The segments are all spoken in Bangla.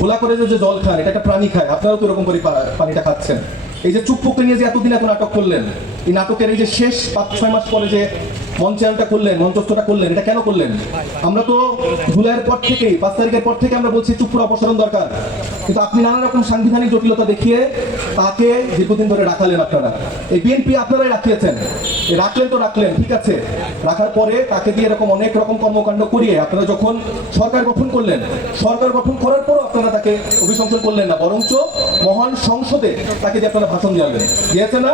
ঘোলা করে যে জল খান, এটা একটা প্রাণী খায়, আপনারাও তো এরকম করে পানিটা খাচ্ছেন। এই যে চুপ্পুকে নিয়ে যে এতদিন এত নাটক করলেন, এই নাটকের এই যে শেষ 5-6 মাস পরে যে মঞ্চায়নটা করলেন, মঞ্চস্থটা করলেন, এটা কেন করলেন? আমরা তো জুলাইয়ের পর থেকেই 5 তারিখের পর থেকে আমরা বলছি চুপ্পুর অপসারণ দরকার, কিন্তু আপনি নানা রকম সাংবিধানিক জটিলতা দেখিয়ে তাকে দীর্ঘদিন ধরে রাখালেন। আপনারা এই বিএনপি আপনারাই রাখিয়েছেন, রাখলেন তো রাখলেন, ঠিক আছে, রাখার পরে তাকে দিয়ে এরকম অনেক রকম কর্মকাণ্ড করিয়ে আপনারা যখন সরকার গঠন করলেন, সরকার গঠন করার পরও আপনারা তাকে অভিশংসন করলেন না, বরঞ্চ মহান সংসদে তাকে দিয়ে আপনারা ভাষণ দিলেন, দিয়েছে না?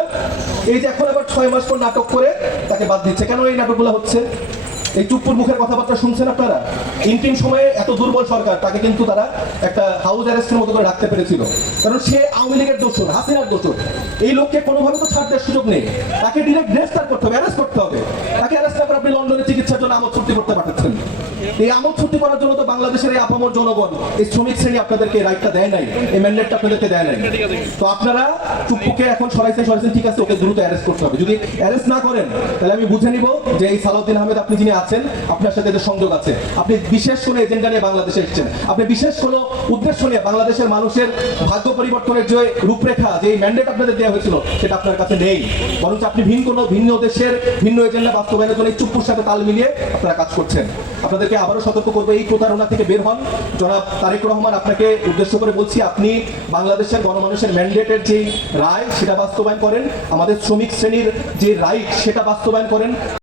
এই যে এখন আবার 6 মাস পর নাটক করে তাকে বাদ দিচ্ছে, কেন এই নাটকগুলো হচ্ছে? এই চুপ্পুর মুখের কথাবার্তা শুনছেন আপনারা? ইন্টিম সময়ে এত দুর্বল সরকার, তাকে কিন্তু তারা একটা হাউস অ্যারেস্টের মতো করে রাখতে পেরেছিল, কারণ সে আওয়ামী লীগের দোষর, হাসিনার দোষর। এই লোককে কোনোভাবে তো ছাড় দেওয়ার সুযোগ নেই, তাকে ডিরেক্ট গ্রেফতার করতে হবে, অ্যারেস্ট করতে হবে। তাকে অ্যারেস্ট করে আপনি লন্ডনে চিকিৎসার জন্য আমোদ ছুটি করতে পাঠাচ্ছেন। এই আমোদ ছুটি করার জন্য তো বাংলাদেশের এই আপামর জনগণ, এই শ্রমিক শ্রেণী আপনাদেরকে রাইটটা দেয় নাই, এই ম্যান্ডেটটা আপনাদেরকে দেয় নাই। তো আপনারা চুপ্পুকে এখন সরাইছেন, ঠিক আছে, ওকে দ্রুত অ্যারেস্ট করতে হবে। যদি অ্যারেস্ট না করেন তাহলে আমি বুঝে নিব যে এই সালাউদ্দিন আহমেদ আপনি যিনি আছেন, আপনার সাথে এদের সংযোগ আছে, আপনি বিশেষ কোনো এজেন্ডা নিয়ে বাংলাদেশে এসেছেন, আপনি বিশেষ কোনো উদ্দেশ্য নিয়ে বাংলাদেশের মানুষের ভাগ্য পরিবর্তনের যে রূপরেখা, যে ম্যান্ডেট আপনাদের দেওয়া হয়েছিল, সেটা আপনার কাছে নেই, বরঞ্চ আপনি ভিন্ন দেশের ভিন্ন এজেন্ডা বাস্তবায়নের জন্য চুপ্পুর সাথে তাল মিলিয়ে আপনারা কাজ করছেন। আপনাদেরকে আবারও সতর্ক করবো, এই প্রতারণা থেকে বের হন। জনাব তারেক রহমান, আপনাকে উদ্দেশ্য করে বলছি, আপনি বাংলাদেশের গণমানুষের ম্যান্ডেটের যে রায়, সেটা বাস্তবায়ন করেন, আমাদের শ্রমিক শ্রেণীর যে রাইট, সেটা বাস্তবায়ন করেন।